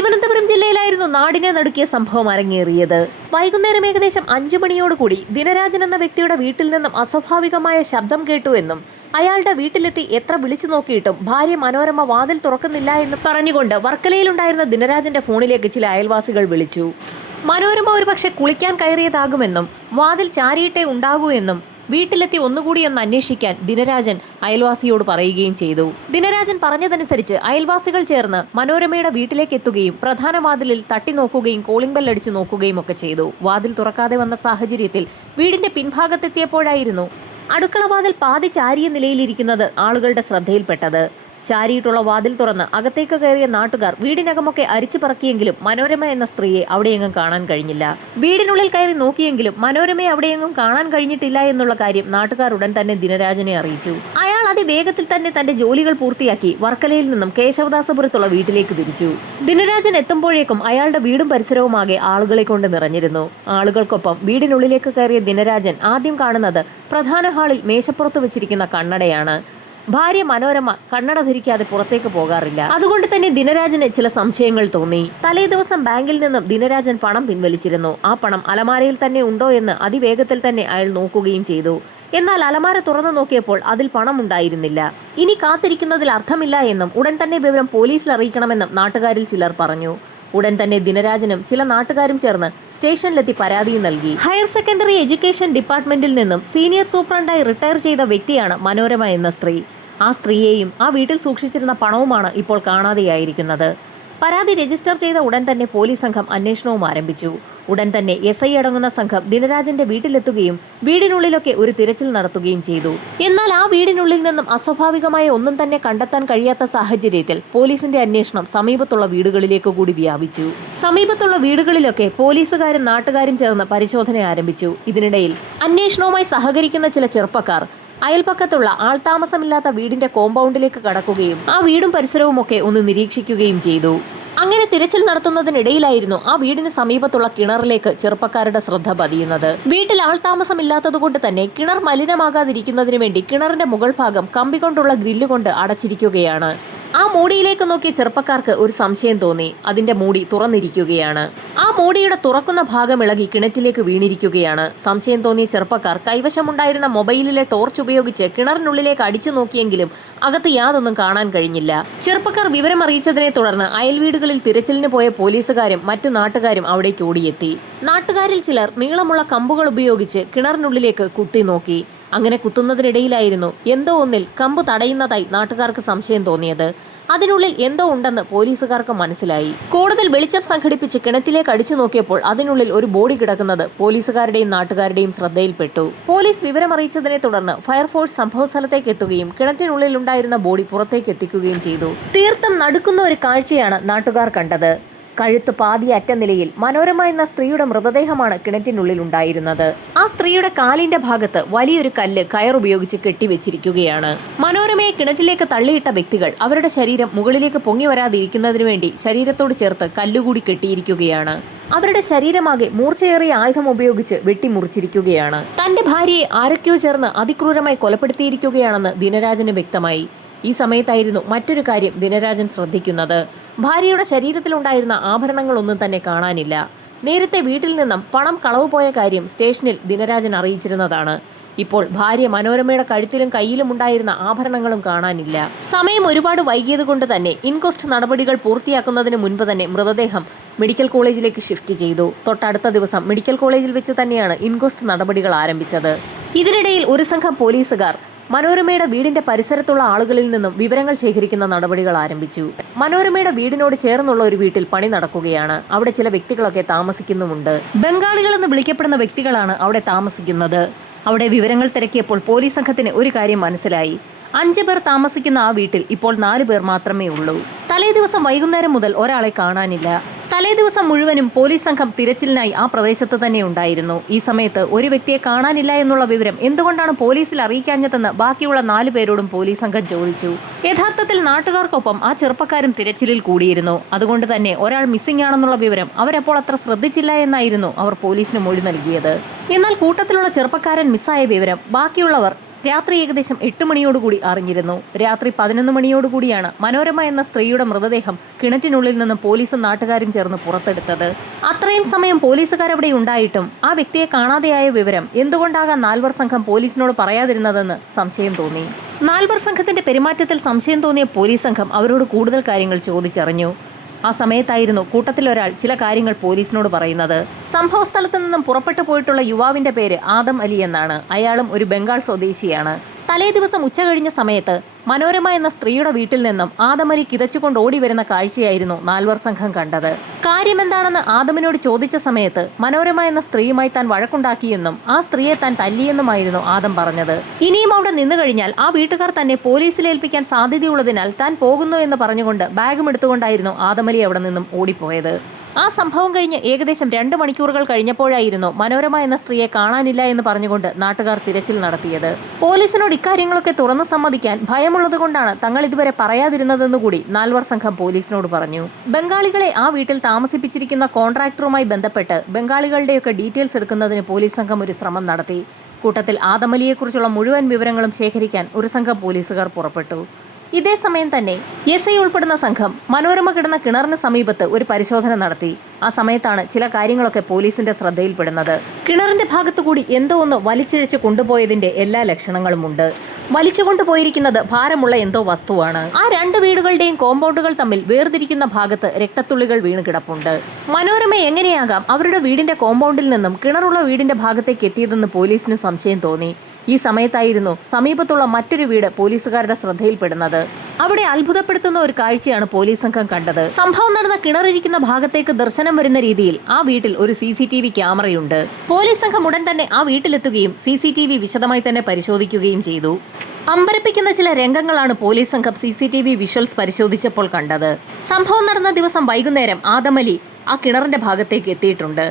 തിരുവനന്തപുരം ജില്ലയിലായിരുന്നു നാടിനെ നടുക്കിയ സംഭവം അരങ്ങേറിയത്. വൈകുന്നേരം ഏകദേശം 5 മണിയോടുകൂടി ദിനരാജൻ എന്ന വ്യക്തിയുടെ വീട്ടിൽ നിന്നും അസ്വാഭാവികമായ ശബ്ദം കേട്ടു എന്നും അയാളുടെ വീട്ടിലെത്തി എത്ര വിളിച്ചു നോക്കിയിട്ടും ഭാര്യ മനോരമ വാതിൽ തുറക്കുന്നില്ല എന്ന് പറഞ്ഞുകൊണ്ട് വർക്കലയിലുണ്ടായിരുന്ന ദിനരാജന്റെ ഫോണിലേക്ക് ചില അയൽവാസികൾ വിളിച്ചു. മനോരമ ഒരുപക്ഷെ കുളിക്കാൻ കയറിയതാകുമെന്നും വാതിൽ ചാരിയിട്ടേ ഉണ്ടാകൂ എന്നും വീട്ടിലെത്തി ഒന്നുകൂടി ഒന്ന് അന്വേഷിക്കാൻ ദിനരാജൻ അയൽവാസിയോട് പറയുകയും ചെയ്തു. ദിനരാജൻ പറഞ്ഞതനുസരിച്ച് അയൽവാസികൾ ചേർന്ന് മനോരമയുടെ വീട്ടിലേക്ക് എത്തുകയും പ്രധാന വാതിലിൽ തട്ടി നോക്കുകയും കോളിംഗ് ബെൽ അടിച്ചു നോക്കുകയും ഒക്കെ ചെയ്തു. വാതിൽ തുറക്കാതെ വന്ന സാഹചര്യത്തിൽ വീടിന്റെ പിൻഭാഗത്തെത്തിയപ്പോഴായിരുന്നു അടുക്കള വാതിൽ പാതി ചാരിയ നിലയിലിരിക്കുന്നത് ആളുകളുടെ ശ്രദ്ധയിൽപ്പെട്ടത്. ചാരിയിട്ടുള്ള വാതിൽ തുറന്ന് അകത്തേക്ക് കയറിയ നാട്ടുകാർ വീടിനകമൊക്കെ അരിച്ചു പറക്കിയെങ്കിലും മനോരമ എന്ന സ്ത്രീയെ അവിടെയെങ്ങും കാണാൻ കഴിഞ്ഞില്ല. വീടിനുള്ളിൽ കയറി നോക്കിയെങ്കിലും മനോരമയെ അവിടെയെങ്ങും കാണാൻ കഴിഞ്ഞിട്ടില്ല എന്നുള്ള കാര്യം നാട്ടുകാർ ഉടൻ തന്നെ ദിനരാജനെ അറിയിച്ചു. അയാൾ അതിവേഗത്തിൽ തന്നെ തന്റെ ജോലികൾ പൂർത്തിയാക്കി വർക്കലയിൽ നിന്നും കേശവദാസപുരത്തുള്ള വീട്ടിലേക്ക് തിരിച്ചു. ദിനരാജൻ എത്തുമ്പോഴേക്കും അയാളുടെ വീടും പരിസരവുമാകെ ആളുകളെ കൊണ്ട് നിറഞ്ഞിരുന്നു. ആളുകൾക്കൊപ്പം വീടിനുള്ളിലേക്ക് കയറിയ ദിനരാജൻ ആദ്യം കാണുന്നത് പ്രധാന ഹാളിൽ മേശപ്പുറത്ത് വെച്ചിരിക്കുന്ന കണ്ണടയാണ്. ഭാര്യ മനോരമ കണ്ണട ധരിക്കാതെ പുറത്തേക്ക് പോകാറില്ല. അതുകൊണ്ട് തന്നെ ദിനരാജന് ചില സംശയങ്ങൾ തോന്നി. തലേ ദിവസം ബാങ്കിൽ നിന്നും ദിനരാജൻ പണം പിൻവലിച്ചിരുന്നു. ആ പണം അലമാരയിൽ തന്നെ ഉണ്ടോ എന്ന് അതിവേഗത്തിൽ തന്നെ അയാൾ നോക്കുകയും ചെയ്തു. എന്നാൽ അലമാര തുറന്നു നോക്കിയപ്പോൾ അതിൽ പണം ഉണ്ടായിരുന്നില്ല. ഇനി കാത്തിരിക്കുന്നതിൽ അർത്ഥമില്ല എന്നും ഉടൻ തന്നെ വിവരം പോലീസിൽ അറിയിക്കണമെന്നും നാട്ടുകാരിൽ ചിലർ പറഞ്ഞു. ഉടൻ തന്നെ ദിനരാജനും ചില നാട്ടുകാരും ചേർന്ന് സ്റ്റേഷനിലെത്തി പരാതിയും നൽകി. ഹയർ സെക്കൻഡറി എഡ്യൂക്കേഷൻ ഡിപ്പാർട്ട്മെന്റിൽ നിന്നും സീനിയർ സൂപ്രണ്ടായി റിട്ടയർ ചെയ്ത വ്യക്തിയാണ് മനോരമ എന്ന സ്ത്രീ. ആ സ്ത്രീയെയും ആ വീട്ടിൽ സൂക്ഷിച്ചിരുന്ന പണവുമാണ് ഇപ്പോൾ കാണാതെയായിരിക്കുന്നത്. പരാതി രജിസ്റ്റർ ചെയ്ത ഉടൻ തന്നെ പോലീസ് സംഘം അന്വേഷണവും ആരംഭിച്ചു. ഉടൻ തന്നെ SI അടങ്ങുന്ന സംഘം ദിനരാജന്റെ വീട്ടിലെത്തുകയും വീടിനുള്ളിലൊക്കെ ഒരു തിരച്ചിൽ നടത്തുകയും ചെയ്തു. എന്നാൽ ആ വീടിനുള്ളിൽ നിന്നും അസ്വാഭാവികമായ ഒന്നും തന്നെ കണ്ടെത്താൻ കഴിയാത്ത സാഹചര്യത്തിൽ പോലീസിന്റെ അന്വേഷണം സമീപത്തുള്ള വീടുകളിലേക്ക് കൂടി വ്യാപിച്ചു. സമീപത്തുള്ള വീടുകളിലൊക്കെ പോലീസുകാരും നാട്ടുകാരും ചേർന്ന് പരിശോധന ആരംഭിച്ചു. ഇതിനിടയിൽ അന്വേഷണവുമായി സഹകരിക്കുന്ന ചില ചെറുപ്പക്കാർ അയൽപക്കത്തുള്ള ആൾതാമസമില്ലാത്ത വീടിന്റെ കോമ്പൗണ്ടിലേക്ക് കടക്കുകയും ആ വീടും പരിസരവും ഒക്കെ ഒന്ന് നിരീക്ഷിക്കുകയും ചെയ്തു. അങ്ങനെ തിരച്ചിൽ നടത്തുന്നതിനിടയിലായിരുന്നു ആ വീടിന് സമീപത്തുള്ള കിണറിലേക്ക് ചെറുപ്പക്കാരുടെ ശ്രദ്ധ പതിയുന്നത്. വീട്ടിൽ ആൾതാമസമില്ലാത്തതുകൊണ്ട് തന്നെ കിണർ മലിനമാകാതിരിക്കുന്നതിന് വേണ്ടി കിണറിന്റെ മുകൾ ഭാഗം കമ്പി കൊണ്ടുള്ള ഗ്രില്ല് കൊണ്ട് അടച്ചിരിക്കുകയാണ്. ആ മൂടിയിലേക്ക് നോക്കിയ ചെറുപ്പക്കാർക്ക് ഒരു സംശയം തോന്നി. അതിന്റെ മൂടി തുറന്നിരിക്കുകയാണ്. ആ മൂടിയുടെ തുറക്കുന്ന ഭാഗം ഇളകി കിണറ്റിലേക്ക് വീണിരിക്കുകയാണ്. സംശയം തോന്നിയ ചെറുപ്പക്കാർ കൈവശമുണ്ടായിരുന്ന മൊബൈലിലെ ടോർച്ച് ഉപയോഗിച്ച് കിണറിനുള്ളിലേക്ക് അടിച്ചു നോക്കിയെങ്കിലും അകത്ത് യാതൊന്നും കാണാൻ കഴിഞ്ഞില്ല. ചെറുപ്പക്കാർ വിവരം അറിയിച്ചതിനെ തുടർന്ന് അയൽവീടുകളിൽ തിരച്ചിലിന് പോയ പോലീസുകാരും മറ്റു നാട്ടുകാരും അവിടേക്ക് ഓടിയെത്തി. നാട്ടുകാരിൽ ചിലർ നീളമുള്ള കമ്പുകൾ ഉപയോഗിച്ച് കിണറിനുള്ളിലേക്ക് കുത്തി നോക്കി. അങ്ങനെ കുത്തുന്നതിനിടയിലായിരുന്നു എന്തോ ഒന്നിൽ കമ്പ് തടയുന്നതായി നാട്ടുകാർക്ക് സംശയം തോന്നിയത്. അതിനുള്ളിൽ എന്തോ ഉണ്ടെന്ന് പോലീസുകാർക്ക് മനസ്സിലായി. കൂടുതൽ വെളിച്ചം സംഘടിപ്പിച്ച് കിണറ്റിലേക്ക് അടിച്ചു നോക്കിയപ്പോൾ അതിനുള്ളിൽ ഒരു ബോഡി കിടക്കുന്നത് പോലീസുകാരുടെയും നാട്ടുകാരുടെയും ശ്രദ്ധയിൽപ്പെട്ടു. പോലീസ് വിവരമറിയിച്ചതിനെ തുടർന്ന് ഫയർഫോഴ്സ് സംഭവസ്ഥലത്തേക്ക് എത്തുകയും കിണറ്റിനുള്ളിൽ ഉണ്ടായിരുന്ന ബോഡി പുറത്തേക്ക് എത്തിക്കുകയും ചെയ്തു. തീർത്തും നടുക്കുന്ന ഒരു കാഴ്ചയാണ് നാട്ടുകാർ കണ്ടത്. കഴുത്ത് പാതി അറ്റ നിലയിൽ മനോരമ എന്ന സ്ത്രീയുടെ മൃതദേഹമാണ് കിണറ്റിനുള്ളിൽ ഉണ്ടായിരുന്നത്. ആ സ്ത്രീയുടെ കാലിന്റെ ഭാഗത്ത് വലിയൊരു കല്ല് കയറുപയോഗിച്ച് കെട്ടിവെച്ചിരിക്കുകയാണ്. മനോരമയെ കിണറ്റിലേക്ക് തള്ളിയിട്ട വ്യക്തികൾ അവരുടെ ശരീരം മുകളിലേക്ക് പൊങ്ങി വരാതിരിക്കുന്നതിനു വേണ്ടി ശരീരത്തോട് ചേർത്ത് കല്ലുകൂടി കെട്ടിയിരിക്കുകയാണ്. അവരുടെ ശരീരമാകെ മൂർച്ചയേറിയ ആയുധം ഉപയോഗിച്ച് വെട്ടിമുറിച്ചിരിക്കുകയാണ്. തന്റെ ഭാര്യയെ ആരൊക്കെയോ ചേർന്ന് അതിക്രൂരമായി കൊലപ്പെടുത്തിയിരിക്കുകയാണെന്ന് ദിനരാജന് വ്യക്തമായി. ഈ സമയത്തായിരുന്നു മറ്റൊരു കാര്യം ദിനരാജൻ ശ്രദ്ധിക്കുന്നത്. ഭാര്യയുടെ ശരീരത്തിലുണ്ടായിരുന്ന ആഭരണങ്ങളൊന്നും തന്നെ കാണാനില്ല. നേരത്തെ വീട്ടിൽ നിന്നും പണം കളവ് പോയ കാര്യം സ്റ്റേഷനിൽ ദിനരാജൻ അറിയിച്ചിരുന്നതാണ്. ഇപ്പോൾ ഭാര്യ മനോരമയുടെ കഴുത്തിലും കയ്യിലും ഉണ്ടായിരുന്ന ആഭരണങ്ങളും കാണാനില്ല. സമയം ഒരുപാട് വൈകിയത് കൊണ്ട് തന്നെ ഇൻക്വസ്റ്റ് നടപടികൾ പൂർത്തിയാക്കുന്നതിന് മുൻപ് തന്നെ മൃതദേഹം മെഡിക്കൽ കോളേജിലേക്ക് ഷിഫ്റ്റ് ചെയ്തു. തൊട്ടടുത്ത ദിവസം മെഡിക്കൽ കോളേജിൽ വെച്ച് തന്നെയാണ് ഇൻക്വസ്റ്റ് നടപടികൾ ആരംഭിച്ചത്. ഇതിനിടയിൽ ഒരു സംഘം പോലീസുകാർ മനോരമയുടെ വീടിന്റെ പരിസരത്തുള്ള ആളുകളിൽ നിന്നും വിവരങ്ങൾ ശേഖരിക്കുന്ന നടപടികൾ ആരംഭിച്ചു. മനോരമയുടെ വീടിനോട് ചേർന്നുള്ള ഒരു വീട്ടിൽ പണി നടക്കുകയാണ്. അവിടെ ചില വ്യക്തികളൊക്കെ താമസിക്കുന്നുമുണ്ട്. ബംഗാളികൾ എന്ന് വിളിക്കപ്പെടുന്ന വ്യക്തികളാണ് അവിടെ താമസിക്കുന്നത്. അവിടെ വിവരങ്ങൾ തിരക്കിയപ്പോൾ പോലീസ് സംഘത്തിന് ഒരു കാര്യം മനസ്സിലായി. 5 പേർ താമസിക്കുന്ന ആ വീട്ടിൽ ഇപ്പോൾ 4 പേർ മാത്രമേ ഉള്ളൂ. തലേ ദിവസം വൈകുന്നേരം മുതൽ ഒരാളെ കാണാനില്ല. തലേ ദിവസം മുഴുവനും പോലീസ് സംഘം തിരച്ചിലിനായി ആ പ്രദേശത്ത് തന്നെ ഉണ്ടായിരുന്നു. ഈ സമയത്ത് ഒരു വ്യക്തിയെ കാണാനില്ല എന്നുള്ള വിവരം എന്തുകൊണ്ടാണ് പോലീസിൽ അറിയിക്കാഞ്ഞതെന്ന് ബാക്കിയുള്ള 4 പേരോടും പോലീസ് സംഘം ചോദിച്ചു. യഥാർത്ഥത്തിൽ നാട്ടുകാർക്കൊപ്പം ആ ചെറുപ്പക്കാരും തിരച്ചിലിൽ കൂടിയിരുന്നു. അതുകൊണ്ട് തന്നെ ഒരാൾ മിസ്സിംഗ് ആണെന്നുള്ള വിവരം അവരപ്പോൾ അത്ര ശ്രദ്ധിച്ചില്ല എന്നായിരുന്നു അവർ പോലീസിന് മൊഴി നൽകിയത്. എന്നാൽ കൂട്ടത്തിലുള്ള ചെറുപ്പക്കാരൻ മിസ്സായ വിവരം ബാക്കിയുള്ളവർ രാത്രി ഏകദേശം 8 മണിയോടുകൂടി അറിഞ്ഞിരുന്നു. രാത്രി 11 മണിയോടുകൂടിയാണ് മനോരമ എന്ന സ്ത്രീയുടെ മൃതദേഹം കിണറ്റിനുള്ളിൽ നിന്നും പോലീസും നാട്ടുകാരും ചേർന്ന് പുറത്തെടുത്തത്. അത്രയും സമയം പോലീസുകാരവിടെ ഉണ്ടായിട്ടും ആ വ്യക്തിയെ കാണാതെയായ വിവരം എന്തുകൊണ്ടാകാം നാൽവർ സംഘം പോലീസിനോട് പറയാതിരുന്നതെന്ന് സംശയം തോന്നി. നാൽവർ സംഘത്തിന്റെ പെരുമാറ്റത്തിൽ സംശയം തോന്നിയ പോലീസ് സംഘം അവരോട് കൂടുതൽ കാര്യങ്ങൾ ചോദിച്ചറിഞ്ഞു. ആ സമയത്തായിരുന്നു കൂട്ടത്തിലൊരാൾ ചില കാര്യങ്ങൾ പോലീസിനോട് പറയുന്നത്. സംഭവ സ്ഥലത്ത് നിന്നും പുറപ്പെട്ടു പോയിട്ടുള്ള യുവാവിന്റെ പേര് ആദം അലി എന്നാണ്. അയാളും ഒരു ബംഗാൾ സ്വദേശിയാണ്. തലേ ദിവസം ഉച്ച കഴിഞ്ഞ സമയത്ത് മനോരമ എന്ന സ്ത്രീയുടെ വീട്ടിൽ നിന്നും ആദം അലി കിതച്ചുകൊണ്ട് ഓടി വരുന്ന കാഴ്ചയായിരുന്നു നാൽവർ സംഘം കണ്ടത്. കാര്യമെന്താണെന്ന് ആദമിനോട് ചോദിച്ച സമയത്ത് മനോരമ എന്ന സ്ത്രീയുമായി താൻ വഴക്കുണ്ടാക്കിയെന്നും ആ സ്ത്രീയെ താൻ തല്ലിയെന്നുമായിരുന്നു ആദം പറഞ്ഞത്. ഇനിയും അവിടെ നിന്നു കഴിഞ്ഞാൽ ആ വീട്ടുകാർ തന്നെ പോലീസിലേൽപ്പിക്കാൻ സാധ്യതയുള്ളതിനാൽ താൻ പോകുന്നു എന്ന് പറഞ്ഞുകൊണ്ട് ബാഗും എടുത്തുകൊണ്ടായിരുന്നു ആദം അലി അവിടെ നിന്നും ഓടിപ്പോയത്. ആ സംഭവം കഴിഞ്ഞ് ഏകദേശം 2 മണിക്കൂറുകൾ കഴിഞ്ഞപ്പോഴായിരുന്നു മനോരമ എന്ന സ്ത്രീയെ കാണാനില്ല എന്ന് പറഞ്ഞുകൊണ്ട് നാട്ടുകാർ തിരച്ചിൽ നടത്തിയത്. പോലീസിനോട് ഇക്കാര്യങ്ങളൊക്കെ തുറന്നു സമ്മതിക്കാൻ ഭയമുള്ളതുകൊണ്ടാണ് തങ്ങൾ ഇതുവരെ പറയാതിരുന്നതെന്നുകൂടി നാൽവർ സംഘം പോലീസിനോട് പറഞ്ഞു. ബംഗാളികളെ ആ വീട്ടിൽ താമസിപ്പിച്ചിരിക്കുന്ന കോൺട്രാക്ടറുമായി ബന്ധപ്പെട്ട് ബംഗാളികളുടെയൊക്കെ ഡീറ്റെയിൽസ് എടുക്കുന്നതിന് പോലീസ് സംഘം ഒരു ശ്രമം നടത്തി. കൂട്ടത്തിൽ ആദം അലിയെക്കുറിച്ചുള്ള മുഴുവൻ വിവരങ്ങളും ശേഖരിക്കാൻ ഒരു സംഘം പോലീസുകാർ പുറപ്പെട്ടു. ഇതേ സമയം തന്നെ എസ് ഐ ഉൾപ്പെടുന്ന സംഘം മനോരമ കിടന്ന കിണറിന് സമീപത്ത് ഒരു പരിശോധന നടത്തി. ആ സമയത്താണ് ചില കാര്യങ്ങളൊക്കെ പോലീസിന്റെ ശ്രദ്ധയിൽപ്പെടുന്നത്. കിണറിന്റെ ഭാഗത്തുകൂടി എന്തോ ഒന്ന് വലിച്ചിഴച്ച് കൊണ്ടുപോയതിന്റെ എല്ലാ ലക്ഷണങ്ങളുമുണ്ട്. വലിച്ചു കൊണ്ടുപോയിരിക്കുന്നത് ഭാരമുള്ള എന്തോ വസ്തുവാണ്. ആ 2 വീടുകളുടെയും കോമ്പൗണ്ടുകൾ തമ്മിൽ വേർതിരിക്കുന്ന ഭാഗത്ത് രക്തത്തുള്ളികൾ വീണ് കിടപ്പുണ്ട്. മനോരമ എങ്ങനെയാകാം അവരുടെ വീടിന്റെ കോമ്പൗണ്ടിൽ നിന്നും കിണറുള്ള വീടിന്റെ ഭാഗത്തേക്ക് എത്തിയതെന്ന് പോലീസിന് സംശയം തോന്നി. ഈ സമയത്തായിരുന്നു സമീപത്തുള്ള മറ്റൊരു വീട് പോലീസുകാരുടെ ശ്രദ്ധയിൽപ്പെടുന്നത്. അവിടെ അത്ഭുതപ്പെടുത്തുന്ന ഒരു കാഴ്ചയാണ് പോലീസ് സംഘം കണ്ടത്. സംഭവം നടന്ന കിണറിരിക്കുന്ന ഭാഗത്തേക്ക് ദർശനം വരുന്ന രീതിയിൽ ആ വീട്ടിൽ ഒരു CCTV ക്യാമറയുണ്ട്. പോലീസ് സംഘം ഉടൻ തന്നെ ആ വീട്ടിലെത്തുകയും CCTV വിശദമായി തന്നെ പരിശോധിക്കുകയും ചെയ്തു. അമ്പരപ്പിക്കുന്ന ചില രംഗങ്ങളാണ് പോലീസ് സംഘം CCTV വിഷ്വൽസ് പരിശോധിച്ചപ്പോൾ കണ്ടത്. സംഭവം നടന്ന ദിവസം വൈകുന്നേരം ആദം അലി ആ കിണറിന്റെ ഭാഗത്തേക്ക് എത്തിയിട്ടുണ്ട്.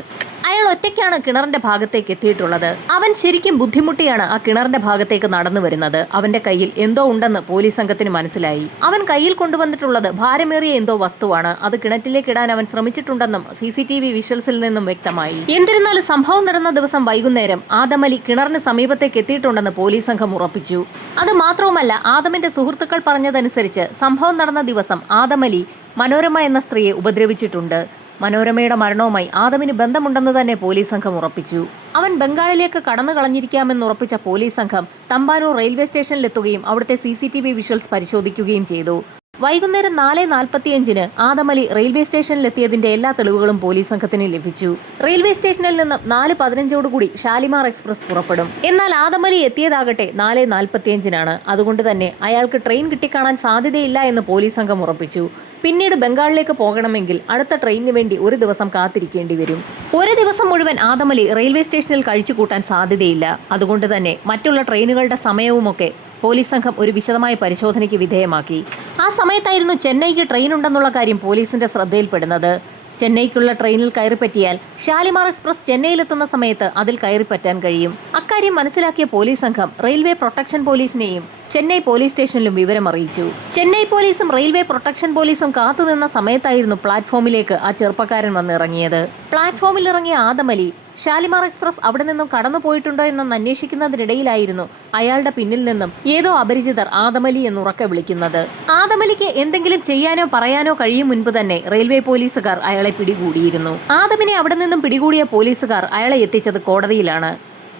അയാൾ ഒറ്റയ്ക്കാണ് കിണറിന്റെ ഭാഗത്തേക്ക് എത്തിയിട്ടുള്ളത്. അവൻ ശരിക്കും ബുദ്ധിമുട്ടിയാണ് ആ കിണറിന്റെ ഭാഗത്തേക്ക് നടന്നു വരുന്നത്. അവന്റെ കയ്യിൽ എന്തോ ഉണ്ടെന്ന് പോലീസ് സംഘത്തിന് മനസ്സിലായി. അവൻ കയ്യിൽ കൊണ്ടുവന്നിട്ടുള്ളത് ഭാരമേറിയ എന്തോ വസ്തുവാണ്. അത് കിണറ്റിലേക്ക് ഇടാൻ അവൻ ശ്രമിച്ചിട്ടുണ്ടെന്നും CCTV വിഷ്വൽസിൽ നിന്നും വ്യക്തമായി. എന്നിരുന്നാലും സംഭവം നടന്ന ദിവസം വൈകുന്നേരം ആദം അലി കിണറിന് സമീപത്തേക്ക് എത്തിയിട്ടുണ്ടെന്ന് പോലീസ് സംഘം ഉറപ്പിച്ചു. അത് മാത്രവുമല്ല, ആദമിന്റെ സുഹൃത്തുക്കൾ പറഞ്ഞതനുസരിച്ച് സംഭവം നടന്ന ദിവസം ആദം അലി മനോരമ എന്ന സ്ത്രീയെ ഉപദ്രവിച്ചിട്ടുണ്ട്. മനോരമയുടെ മരണവുമായി ആദമിന് ബന്ധമുണ്ടെന്ന് തന്നെ പോലീസ് സംഘം ഉറപ്പിച്ചു. അവൻ ബംഗാളിലേക്ക് കടന്നു കളഞ്ഞിരിക്കാമെന്നുറപ്പിച്ച പോലീസ് സംഘം തമ്പാനൂർ റെയിൽവേ സ്റ്റേഷനിലെത്തുകയും അവിടുത്തെ CCTV വിഷ്വൽസ് പരിശോധിക്കുകയും ചെയ്തു. വൈകുന്നേരം 4:45 ആദം അലി റെയിൽവേ സ്റ്റേഷനിലെത്തിയതിന്റെ എല്ലാ തെളിവുകളും പോലീസ് സംഘത്തിന് ലഭിച്ചു. റെയിൽവേ സ്റ്റേഷനിൽ നിന്നും 4:15 ഷാലിമാർ എക്സ്പ്രസ് പുറപ്പെടും. എന്നാൽ ആദം അലി എത്തിയതാകട്ടെ 4:45. അതുകൊണ്ട് തന്നെ അയാൾക്ക് ട്രെയിൻ കിട്ടിക്കാണാൻ സാധ്യതയില്ല എന്ന് പോലീസ് സംഘം ഉറപ്പിച്ചു. പിന്നീട് ബംഗാളിലേക്ക് പോകണമെങ്കിൽ അടുത്ത ട്രെയിനിന് വേണ്ടി ഒരു ദിവസം കാത്തിരിക്കേണ്ടി വരും. ഒരു ദിവസം മുഴുവൻ ആദം അലി റെയിൽവേ സ്റ്റേഷനിൽ കഴിച്ചു കൂട്ടാൻ സാധ്യതയില്ല. അതുകൊണ്ട് തന്നെ മറ്റുള്ള ട്രെയിനുകളുടെ സമയവുമൊക്കെ പോലീസ് സംഘം ഒരു വിശദമായ പരിശോധനയ്ക്ക് വിധേയമാക്കി. ആ സമയത്തായിരുന്നു ചെന്നൈക്ക് ട്രെയിൻ ഉണ്ടെന്നുള്ള കാര്യം പോലീസിന്റെ ശ്രദ്ധയിൽപ്പെടുന്നത്. ചെന്നൈക്കുള്ള ട്രെയിനിൽ കയറിപ്പറ്റിയാൽ ഷാലിമാർ എക്സ്പ്രസ് ചെന്നൈയിലെത്തുന്ന സമയത്ത് അതിൽ കയറിപ്പറ്റാൻ കഴിയും. അക്കാര്യം മനസ്സിലാക്കിയ പോലീസ് സംഘം റെയിൽവേ പ്രൊട്ടക്ഷൻ പോലീസിനെയും ചെന്നൈ പോലീസ് സ്റ്റേഷനിലും വിവരം അറിയിച്ചു. ചെന്നൈ പോലീസും റെയിൽവേ പ്രൊട്ടക്ഷൻ പോലീസും കാത്തുനിന്ന സമയത്തായിരുന്നു പ്ലാറ്റ്ഫോമിലേക്ക് ആ ചെറുപ്പക്കാരൻ വന്നിറങ്ങിയത്. പ്ലാറ്റ്ഫോമിൽ ഇറങ്ങിയ ആദം അലി ഷാലിമാർ എക്സ്പ്രസ് അവിടെ നിന്നും കടന്നുപോയിട്ടുണ്ടോ എന്നൊന്ന് അന്വേഷിക്കുന്നതിനിടയിലായിരുന്നു അയാളുടെ പിന്നിൽ നിന്നും ഏതോ അപരിചിതർ ആദം അലി എന്നുറക്കെ വിളിക്കുന്നത്. ആദം അലിക്ക് എന്തെങ്കിലും ചെയ്യാനോ പറയാനോ കഴിയും മുൻപ് തന്നെ റെയിൽവേ പോലീസുകാർ അയാളെ പിടികൂടിയിരുന്നു. ആദമിനെ അവിടെ നിന്നും പിടികൂടിയ പോലീസുകാർ അയാളെ എത്തിച്ചത് കോടതിയിലാണ്.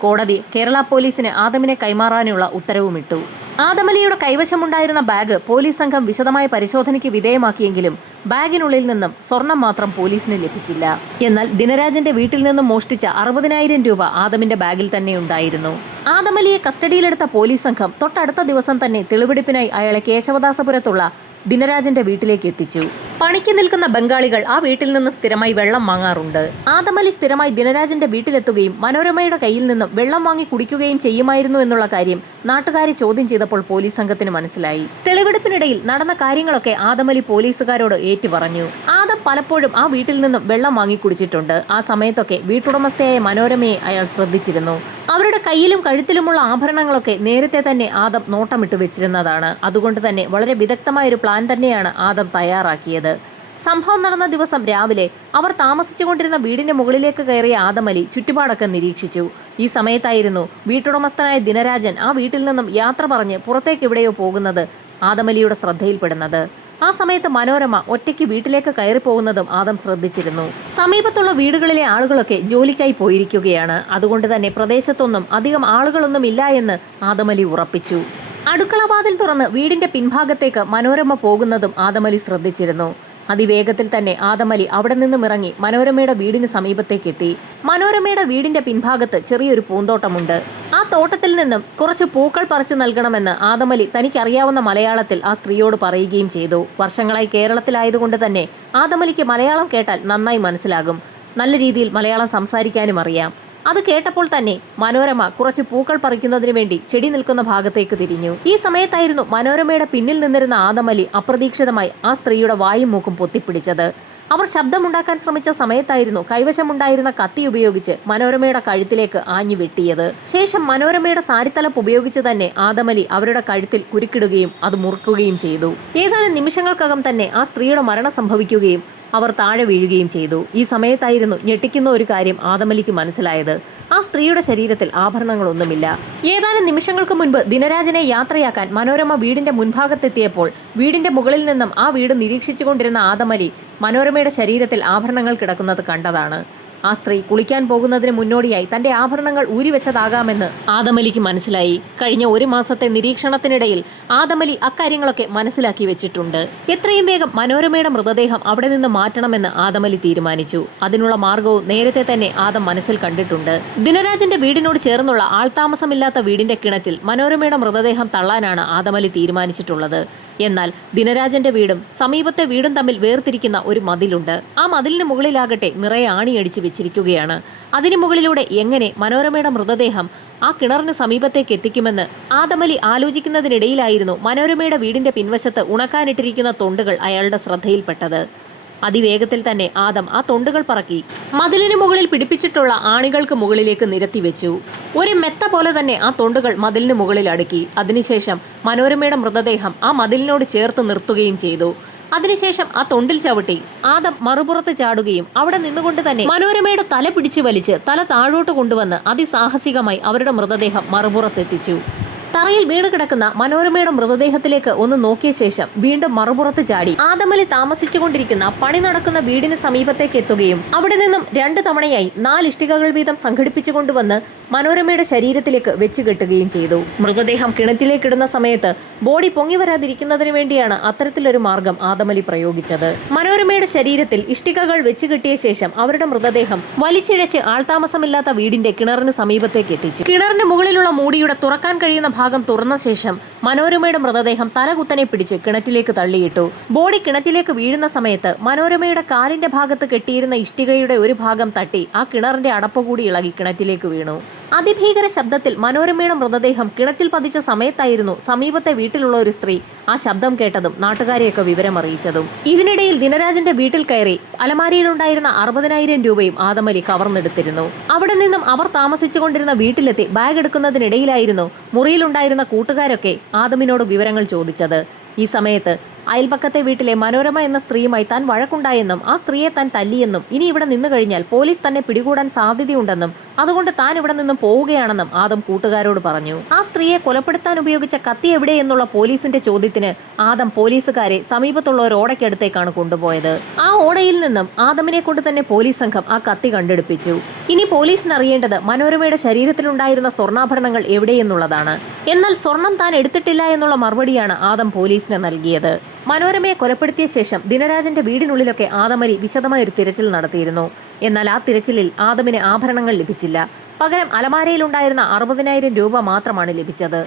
കോടതി കേരള പോലീസിന് ആദമിനെ കൈമാറാനുള്ള ഉത്തരവുമിട്ടു. ആദം അലിയുടെ കൈവശമുണ്ടായിരുന്ന ബാഗ് പോലീസ് സംഘം വിശദമായ പരിശോധനയ്ക്ക് വിധേയമാക്കിയെങ്കിലും ബാഗിനുള്ളിൽ നിന്നും സ്വർണം മാത്രം പോലീസിന് ലഭിച്ചില്ല. എന്നാൽ ദിനരാജന്റെ വീട്ടിൽ നിന്നും മോഷ്ടിച്ച 60,000 രൂപ ആദമിന്റെ ബാഗിൽ തന്നെ ഉണ്ടായിരുന്നു. ആദം അലിയെ കസ്റ്റഡിയിലെടുത്ത പോലീസ് സംഘം തൊട്ടടുത്ത ദിവസം തന്നെ തെളിവെടുപ്പിനായി അയാളെ കേശവദാസപുരത്തുള്ള ദിനരാജന്റെ വീട്ടിലേക്ക് എത്തിച്ചു. പണിക്ക് നിൽക്കുന്ന ബംഗാളികൾ ആ വീട്ടിൽ നിന്നും സ്ഥിരമായി വെള്ളം വാങ്ങാറുണ്ട്. ആദം അലി സ്ഥിരമായി ദിനരാജന്റെ വീട്ടിലെത്തുകയും മനോരമയുടെ കയ്യിൽ നിന്നും വെള്ളം വാങ്ങി കുടിക്കുകയും ചെയ്യുമായിരുന്നു എന്നുള്ള കാര്യം നാട്ടുകാരെ ചോദ്യം ചെയ്തപ്പോൾ പോലീസ് സംഘത്തിന് മനസ്സിലായി. തെളിവെടുപ്പിനിടയിൽ നടന്ന കാര്യങ്ങളൊക്കെ ആദം അലി പോലീസുകാരോട് ഏറ്റുപറഞ്ഞു. ആദം പലപ്പോഴും ആ വീട്ടിൽ നിന്നും വെള്ളം വാങ്ങി കുടിച്ചിട്ടുണ്ട്. ആ സമയത്തൊക്കെ വീട്ടുടമസ്ഥയായ മനോരമയെ അയാൾ ശ്രദ്ധിച്ചിരുന്നു. അവരുടെ കയ്യിലും കഴുത്തിലുമുള്ള ആഭരണങ്ങളൊക്കെ നേരത്തെ തന്നെ ആദം നോട്ടമിട്ട് വെച്ചിരുന്നതാണ്. അതുകൊണ്ട് തന്നെ വളരെ വിദഗ്ധമായൊരു പ്ലാൻ തന്നെയാണ് ആദം തയ്യാറാക്കിയത്. സംഭവം നടന്ന ദിവസം രാവിലെ അവർ താമസിച്ചുകൊണ്ടിരുന്ന വീടിന്റെ മുകളിലേക്ക് കയറിയ ആദമലി ചുറ്റുപാടൊക്കെ നിരീക്ഷിച്ചു. ഈ സമയത്തായിരുന്നു വീട്ടുടമസ്ഥനായ ദിനരാജൻ ആ വീട്ടിൽ നിന്നും യാത്ര പറഞ്ഞ് പുറത്തേക്ക് എവിടെയോ പോകുന്നത് ആദമലിയുടെ ശ്രദ്ധയിൽപ്പെടുന്നത്. ആ സമയത്ത് മനോരമ ഒറ്റയ്ക്ക് വീട്ടിലേക്ക് കയറി പോകുന്നതും ആദം ശ്രദ്ധിച്ചിരുന്നു. സമീപത്തുള്ള വീടുകളിലെ ആളുകളൊക്കെ ജോലിക്കായി പോയിരിക്കുകയാണ്. അതുകൊണ്ട് തന്നെ പ്രദേശത്തൊന്നും അധികം ആളുകളൊന്നും ഇല്ല എന്ന് ആദമലി ഉറപ്പിച്ചു. അടുക്കളവാതിൽ തുറന്ന് വീടിന്റെ പിൻഭാഗത്തേക്ക് മനോരമ പോകുന്നതും ആദമലി ശ്രദ്ധിച്ചിരുന്നു. അതിവേഗത്തിൽ തന്നെ ആദമലി അവിടെ നിന്നും ഇറങ്ങി മനോരമയുടെ വീടിന് സമീപത്തേക്കെത്തി. മനോരമയുടെ വീടിന്റെ പിൻഭാഗത്ത് ചെറിയൊരു പൂന്തോട്ടമുണ്ട്. ആ തോട്ടത്തിൽ നിന്നും കുറച്ച് പൂക്കൾ പറിച്ചു നൽകണമെന്ന് ആദമലി തനിക്കറിയാവുന്ന മലയാളത്തിൽ ആ സ്ത്രീയോട് പറയുകയും ചെയ്തു. വർഷങ്ങളായി കേരളത്തിലായതുകൊണ്ട് തന്നെ ആദമലിക്ക് മലയാളം കേട്ടാൽ നന്നായി മനസ്സിലാകും. നല്ല രീതിയിൽ മലയാളം സംസാരിക്കാനും അറിയാം. അത് കേട്ടപ്പോൾ തന്നെ മനോരമ കുറച്ച് പൂക്കൾ പറിക്കുന്നതിന് വേണ്ടി ചെടി നിൽക്കുന്ന ഭാഗത്തേക്ക് തിരിഞ്ഞു. ഈ സമയത്തായിരുന്നു മനോരമയുടെ പിന്നിൽ നിന്നിരുന്ന ആദമലി അപ്രതീക്ഷിതമായി ആ സ്ത്രീയുടെ വായും മൂക്കും പൊത്തിപ്പിടിച്ചത്. അവർ ശബ്ദമുണ്ടാക്കാൻ ശ്രമിച്ച സമയത്തായിരുന്നു കൈവശമുണ്ടായിരുന്ന കത്തി ഉപയോഗിച്ച് മനോരമയുടെ കഴുത്തിലേക്ക് ആഞ്ഞു വെട്ടിയത്. ശേഷം മനോരമയുടെ സാരിത്തലപ്പ് ഉപയോഗിച്ച് തന്നെ ആദമലി അവരുടെ കഴുത്തിൽ കുരുക്കിടുകയും അത് മുറുക്കുകയും ചെയ്തു. ഏതാനും നിമിഷങ്ങൾക്കകം തന്നെ ആ സ്ത്രീയുടെ മരണം സംഭവിക്കുകയും അവർ താഴെ വീഴുകയും ചെയ്തു. ഈ സമയത്തായിരുന്നു ഞെട്ടിക്കുന്ന ഒരു കാര്യം ആദമലിക്ക് മനസ്സിലായത്. ആ സ്ത്രീയുടെ ശരീരത്തിൽ ആഭരണങ്ങളൊന്നുമില്ല. ഏതാനും നിമിഷങ്ങൾക്ക് മുൻപ് ദിനരാജനെ യാത്രയാക്കാൻ മനോരമ വീടിന്റെ മുൻഭാഗത്തെത്തിയപ്പോൾ വീടിന്റെ മുകളിൽ നിന്നും ആ വീട് നിരീക്ഷിച്ചുകൊണ്ടിരുന്ന ആദമലി മനോരമയുടെ ശരീരത്തിൽ ആഭരണങ്ങൾ കിടക്കുന്നത് കണ്ടതാണ്. ആ സ്ത്രീ കുളിക്കാൻ പോകുന്നതിന് മുന്നോടിയായി തന്റെ ആഭരണങ്ങൾ ഊരിവെച്ചതാകാമെന്ന് ആദമലിക്ക് മനസ്സിലായി. കഴിഞ്ഞ ഒരു മാസത്തെ നിരീക്ഷണത്തിനിടയിൽ ആദമലി അക്കാര്യങ്ങളൊക്കെ മനസ്സിലാക്കി വെച്ചിട്ടുണ്ട്. എത്രയും വേഗം മനോരമയുടെ മൃതദേഹം അവിടെ നിന്ന് മാറ്റണമെന്ന് ആദമലി തീരുമാനിച്ചു. അതിനുള്ള മാർഗവും നേരത്തെ തന്നെ ആദം മനസ്സിൽ കണ്ടിട്ടുണ്ട്. ദിനരാജന്റെ വീടിനോട് ചേർന്നുള്ള ആൾതാമസമില്ലാത്ത വീടിന്റെ കിണറ്റിൽ മനോരമയുടെ മൃതദേഹം തള്ളാനാണ് ആദമലി തീരുമാനിച്ചിട്ടുള്ളത്. എന്നാൽ ദിനരാജന്റെ വീടും സമീപത്തെ വീടും തമ്മിൽ വേർതിരിക്കുന്ന ഒരു മതിലുണ്ട്. ആ മതിലിന് മുകളിലാകട്ടെ നിറയെ ആണിയടിച്ച് വെച്ചിരിക്കുകയാണ്. അതിനു മുകളിലൂടെ എങ്ങനെ മനോരമയുടെ മൃതദേഹം ആ കിണറിന് സമീപത്തേക്ക് എത്തിക്കുമെന്ന് ആദമലി ആലോചിക്കുന്നതിനിടയിലായിരുന്നു മനോരമയുടെ വീടിന്റെ പിൻവശത്ത് ഉണക്കാനിട്ടിരിക്കുന്ന തൊണ്ടുകൾ അയാളുടെ ശ്രദ്ധയിൽപ്പെട്ടത്. അതിവേഗത്തിൽ തന്നെ ആദം ആ തൊണ്ടുകൾ പറക്കി മതിലിന് മുകളിൽ പിടിപ്പിച്ചിട്ടുള്ള ആണികൾക്ക് മുകളിലേക്ക് നിരത്തിവെച്ചു. ഒരു മെത്ത പോലെ തന്നെ ആ തൊണ്ടുകൾ മതിലിന് മുകളിൽ അടുക്കി. അതിനുശേഷം മനോരമയുടെ മൃതദേഹം ആ മതിലിനോട് ചേർത്ത് നിർത്തുകയും ചെയ്തു. അതിനുശേഷം ആ തൊണ്ടിൽ ചവിട്ടി ആദം മറുപുറത്ത് ചാടുകയും അവിടെ നിന്നുകൊണ്ട് തന്നെ മനോരമയുടെ തല പിടിച്ചു വലിച്ച് തല താഴോട്ട് കൊണ്ടുവന്ന് അതിസാഹസികമായി അവരുടെ മൃതദേഹം മറുപുറത്തെത്തിച്ചു. തറയിൽ വീണ് കിടക്കുന്ന മനോരമയുടെ മൃതദേഹത്തിലേക്ക് ഒന്ന് നോക്കിയ ശേഷം വീണ്ടും മറുപുറത്ത് ചാടി ആദമലി താമസിച്ചുകൊണ്ടിരിക്കുന്ന പണി നടക്കുന്ന വീടിന് സമീപത്തേക്ക് എത്തുകയും അവിടെ നിന്നും 2 തവണയായി 4 ഇഷ്ടികകൾ വീതം സംഘടിപ്പിച്ചു കൊണ്ടുവന്ന് മനോരമയുടെ ശരീരത്തിലേക്ക് വെച്ച് കെട്ടുകയും ചെയ്തു. മൃതദേഹം കിണറ്റിലേക്കിടുന്ന സമയത്ത് ബോഡി പൊങ്ങി വരാതിരിക്കുന്നതിന് വേണ്ടിയാണ് അത്തരത്തിലൊരു മാർഗം ആദമലി പ്രയോഗിച്ചത്. മനോരമയുടെ ശരീരത്തിൽ ഇഷ്ടികകൾ വെച്ച് കെട്ടിയ ശേഷം അവരുടെ മൃതദേഹം വലിച്ചിഴച്ച് ആൾതാമസമില്ലാത്ത വീടിന്റെ കിണറിന് സമീപത്തേക്ക് എത്തിച്ചു. കിണറിന് മുകളിലുള്ള മൂടിയുടെ തുറക്കാൻ കഴിയുന്ന ഭാഗം തുറന്ന ശേഷം മനോരമയുടെ മൃതദേഹം തലകുത്തനെ പിടിച്ച് കിണറ്റിലേക്ക് തള്ളിയിട്ടു. ബോഡി കിണറ്റിലേക്ക് വീഴുന്ന സമയത്ത് മനോരമയുടെ കാലിന്റെ ഭാഗത്ത് കെട്ടിയിരുന്ന ഇഷ്ടികയുടെ ഒരു ഭാഗം തട്ടി ആ കിണറിന്റെ അടപ്പ് കൂടി ഇളകി കിണറ്റിലേക്ക് വീണു. അതിഭീകര ശബ്ദത്തിൽ മനോരമയുടെ മൃതദേഹം കിണറ്റിൽ പതിച്ച സമയത്തായിരുന്നു സമീപത്തെ വീട്ടിലുള്ള ഒരു സ്ത്രീ ആ ശബ്ദം കേട്ടതും നാട്ടുകാരെയൊക്കെ വിവരമറിയിച്ചതും. ഇതിനിടയിൽ ദിനരാജന്റെ വീട്ടിൽ കയറി അലമാരിയിലുണ്ടായിരുന്ന 60,000 രൂപയും ആദമലി കവർന്നെടുത്തിരുന്നു. അവിടെ നിന്നും അവർ താമസിച്ചുകൊണ്ടിരുന്ന വീട്ടിലെത്തി ബാഗ് എടുക്കുന്നതിനിടയിലായിരുന്നു മുറിയിലുണ്ടായിരുന്ന കൂട്ടുകാരൊക്കെ ആദമിനോട് വിവരങ്ങൾ ചോദിച്ചത്. ഈ സമയത്ത് അയൽപക്കത്തെ വീട്ടിലെ മനോരമ എന്ന സ്ത്രീയുമായി താൻ വഴക്കുണ്ടായെന്നും ആ സ്ത്രീയെ താൻ തല്ലിയെന്നും ഇനി ഇവിടെ നിന്നു കഴിഞ്ഞാൽ പോലീസ് തന്നെ പിടികൂടാൻ സാധ്യതയുണ്ടെന്നും അതുകൊണ്ട് താൻ ഇവിടെ നിന്നും പോവുകയാണെന്നും ആദം കൂട്ടുകാരോട് പറഞ്ഞു. ആ സ്ത്രീയെ കൊലപ്പെടുത്താൻ ഉപയോഗിച്ച കത്തി എവിടെയെന്നുള്ള പോലീസിന്റെ ചോദ്യത്തിന് ആദം പോലീസുകാരെ സമീപത്തുള്ള ഒരു ഓടയ്ക്കടുത്തേക്കാണ് കൊണ്ടുപോയത്. ആ ഓടയിൽ നിന്നും ആദമിനെ കൊണ്ട് തന്നെ പോലീസ് സംഘം ആ കത്തി കണ്ടെടുപ്പിച്ചു. ഇനി പോലീസിന് അറിയേണ്ടത് മനോരമയുടെ ശരീരത്തിലുണ്ടായിരുന്ന സ്വർണ്ണാഭരണങ്ങൾ എവിടെയെന്നുള്ളതാണ്. എന്നാൽ സ്വർണം താൻ എടുത്തിട്ടില്ല എന്നുള്ള മറുപടിയാണ് ആദം പോലീസിന് നൽകിയത്. മനോരമയെ കൊലപ്പെടുത്തിയ ശേഷം ദിനരാജന്റെ വീടിനുള്ളിലൊക്കെ ആദമലി വിശദമായൊരു തിരച്ചിൽ നടത്തിയിരുന്നു. എന്നാൽ ആ തിരച്ചിലിൽ ആദമിന് ആഭരണങ്ങൾ ലഭിച്ചില്ല. പകരം അലമാരയിലുണ്ടായിരുന്ന 60,000 രൂപ മാത്രമാണ് ലഭിച്ചത്.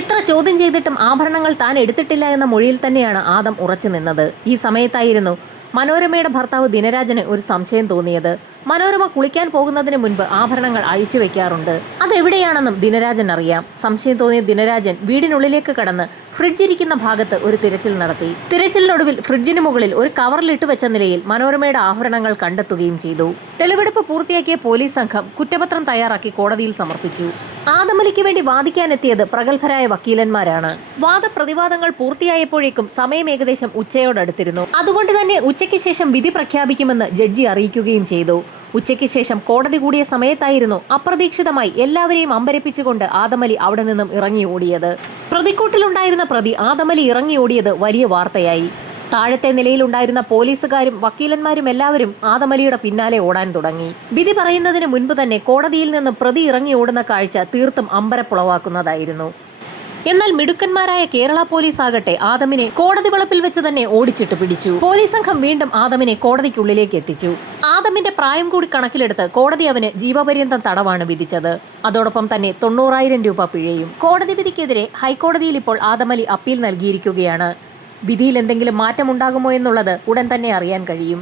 എത്ര ചോദ്യം ചെയ്തിട്ടും ആഭരണങ്ങൾ താൻ എടുത്തിട്ടില്ല എന്ന മൊഴിയിൽ തന്നെയാണ് ആദം ഉറച്ചു നിന്നത്. ഈ സമയത്തായിരുന്നു മനോരമയുടെ ഭർത്താവ് ദിനരാജന് ഒരു സംശയം തോന്നിയത്. മനോരമ കുളിക്കാൻ പോകുന്നതിന് മുൻപ് ആഭരണങ്ങൾ അഴിച്ചു വെക്കാറുണ്ട്. അതെവിടെയാണെന്നും ദിനരാജൻ അറിയാം. സംശയം തോന്നിയ ദിനരാജൻ വീടിനുള്ളിലേക്ക് കടന്ന് ഫ്രിഡ്ജിരിക്കുന്ന ഭാഗത്ത് ഒരു തിരച്ചിൽ നടത്തി. തിരച്ചിലിനൊടുവിൽ ഫ്രിഡ്ജിന് മുകളിൽ ഒരു കവറിലിട്ട് വെച്ച നിലയിൽ മനോരമയുടെ ആഭരണങ്ങൾ കണ്ടെത്തുകയും ചെയ്തു. തെളിവെടുപ്പ് പൂർത്തിയാക്കിയ പോലീസ് സംഘം കുറ്റപത്രം തയ്യാറാക്കി കോടതിയിൽ സമർപ്പിച്ചു. ആദമലിക്ക് വേണ്ടി വാദിക്കാനെത്തിയത് പ്രഗത്ഭരായ വക്കീലന്മാരാണ്. വാദപ്രതിവാദങ്ങൾ പൂർത്തിയായപ്പോഴേക്കും സമയം ഏകദേശം ഉച്ചയോടടുത്തിരുന്നു. അതുകൊണ്ട് തന്നെ ഉച്ചയ്ക്ക് ശേഷം വിധി പ്രഖ്യാപിക്കുമെന്ന് ജഡ്ജി അറിയിക്കുകയും ചെയ്തു. ഉച്ചയ്ക്ക് ശേഷം കോടതി കൂടിയ സമയത്തായിരുന്നു അപ്രതീക്ഷിതമായി എല്ലാവരെയും അമ്പരപ്പിച്ചുകൊണ്ട് ആദമലി അവിടെ നിന്നും ഇറങ്ങി ഓടിയത്. പ്രതിക്കൂട്ടിലുണ്ടായിരുന്ന പ്രതി ആദമലി ഇറങ്ങി ഓടിയത് വലിയ വാർത്തയായി. താഴത്തെ നിലയിലുണ്ടായിരുന്ന പോലീസുകാരും വക്കീലന്മാരും എല്ലാവരും ആദമലിയുടെ പിന്നാലെ ഓടാൻ തുടങ്ങി. വിധി പറയുന്നതിന് മുൻപ് തന്നെ കോടതിയിൽ നിന്നും പ്രതി ഇറങ്ങി ഓടുന്ന കാഴ്ച തീർത്തും അമ്പരപ്പുളവാക്കുന്നതായിരുന്നു. എന്നാൽ മിടുക്കന്മാരായ കേരള പോലീസ് ആകട്ടെ ആദമിനെ കോടതി വളപ്പിൽ വെച്ച് തന്നെ ഓടിച്ചിട്ട് പിടിച്ചു. പോലീസ് സംഘം വീണ്ടും ആദമിനെ കോടതിക്കുള്ളിലേക്ക് എത്തിച്ചു. ആദമിന്റെ പ്രായം കൂടി കണക്കിലെടുത്ത് കോടതി അവന് ജീവപര്യന്തം തടവാണ് വിധിച്ചത്. അതോടൊപ്പം തന്നെ 90,000 രൂപ പിഴയും. കോടതി വിധിക്കെതിരെ ഹൈക്കോടതിയിൽ ഇപ്പോൾ ആദമലി അപ്പീൽ നൽകിയിരിക്കുകയാണ്. വിധിയിൽ എന്തെങ്കിലും മാറ്റമുണ്ടാകുമോ എന്നുള്ളത് ഉടൻ തന്നെ അറിയാൻ കഴിയും.